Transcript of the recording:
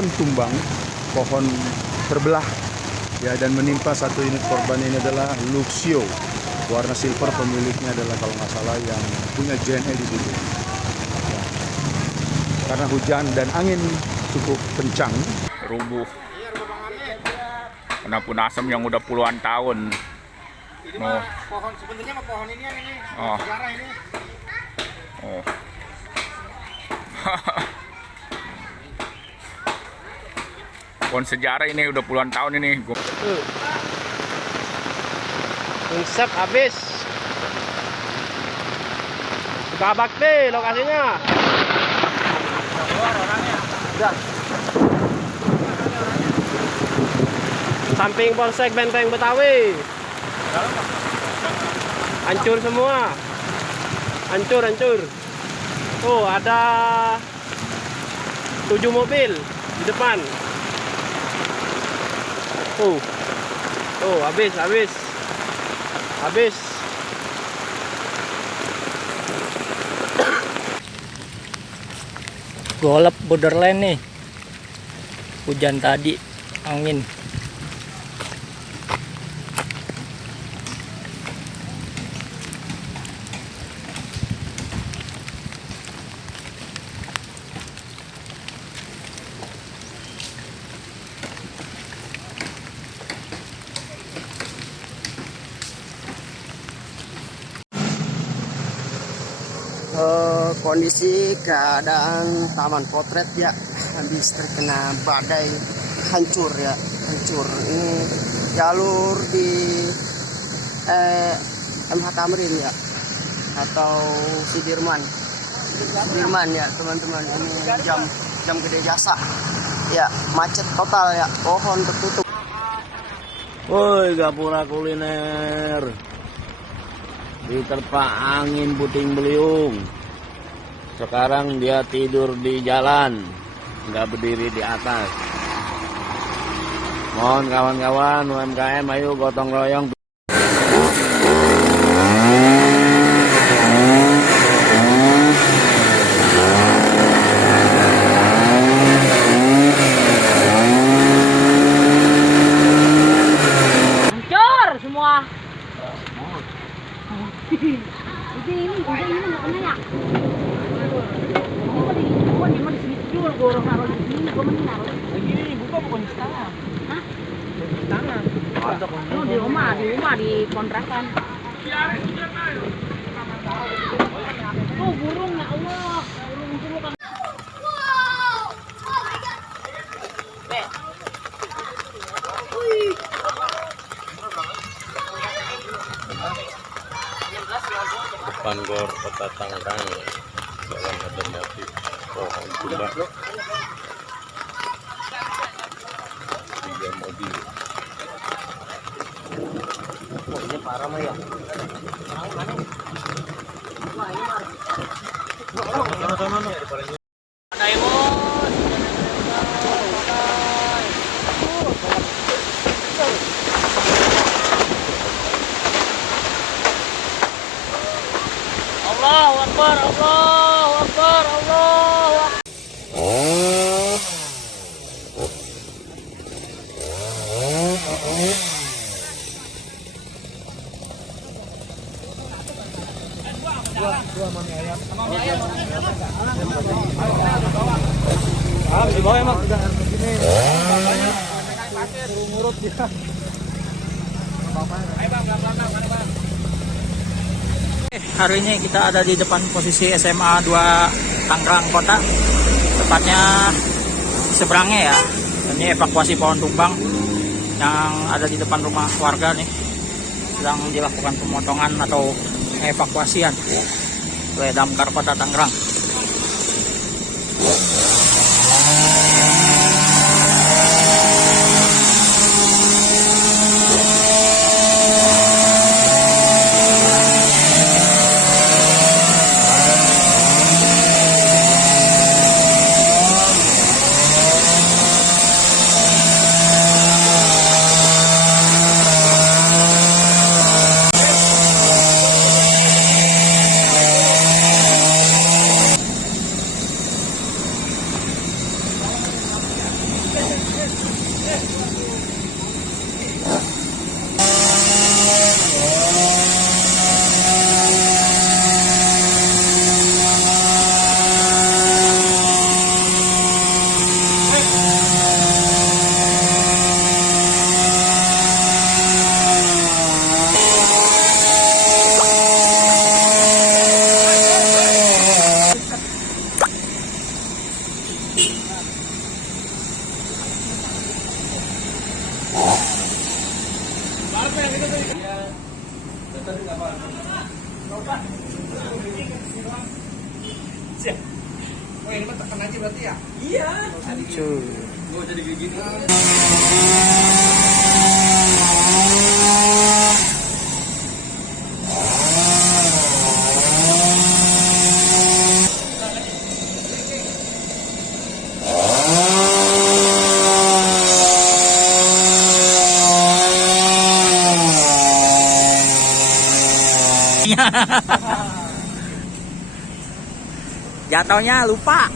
pohon tumbang, pohon terbelah ya, dan menimpa satu unit korban. Ini adalah Luxio warna silver, pemiliknya adalah kalau nggak salah yang punya JNE di situ. Ya. Karena hujan dan angin cukup kencang, rubuh. Kena pun asam yang udah puluhan tahun. Ini mah pohon, sebenarnya mah pohon ini Oh. sejarah ini. Oh. Pohon sejarah ini udah puluhan tahun ini. Insep habis. Suka bakti lokasinya. Udah. Samping Polsek Benteng Betawi. Hancur semua. Hancur. Tuh ada 7 mobil di depan. Tuh habis. Golep borderline nih. Hujan tadi, angin. Kondisi keadaan Taman Potret ya, habis terkena badai, hancur. Ini jalur di MH Tamrin ya, atau Sudirman ya teman-teman. Ini jam gede jasa ya, macet total ya, pohon tertutup. Woi, Gapura kuliner diterpa angin puting beliung. Sekarang dia tidur di jalan, nggak berdiri di atas. Mohon kawan-kawan UMKM, ayo gotong royong. Hancur semua. Ini nggak kena ya? Gorong naruh di sini, gue mending naruh ini buka bukan istana. Hah? Istana. Oh, di rumah di kontrakan. Oh, burung ya Allah, burung kan. Depan Gor Kota Tangerang, jalan ada motif pohon tumbang. 3 mobil. Ini parah mah ya. Allahu Akbar, Allahu Akbar, Allahu Akbar. Di bawah emang. Hari ini kita ada di depan posisi SMA 2 Tangerang Kota, tepatnya seberangnya ya. Ini evakuasi pohon tumbang yang ada di depan rumah warga nih, sedang dilakukan pemotongan atau evakuasian oleh Damkar Kota Tangerang. Hancur. Jatuhnya lupa.